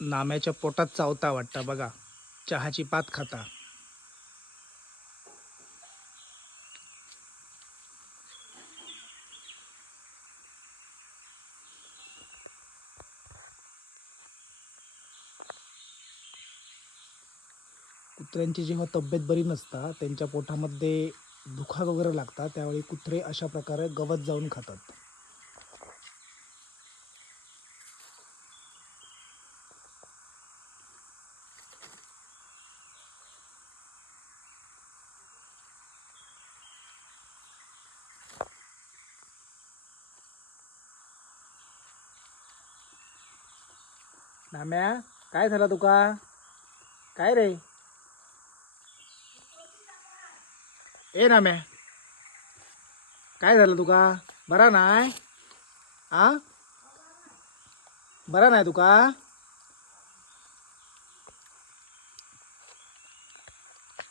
नाम्याच्या पोटात चावता वाटतं बघा, चहाची पात खाता. कुत्र्यांची जेव्हा तब्येत बरी नसता त्यांच्या पोटामध्ये दुखा वगैरे लागतात त्यावेळी कुत्रे अशा प्रकारे गवत जाऊन खातात. नाम्या, काय झालं तुका? काय रे? ए नाम्या, काय झालं तुका? बरा नाय? आ? बरा नाही तुका?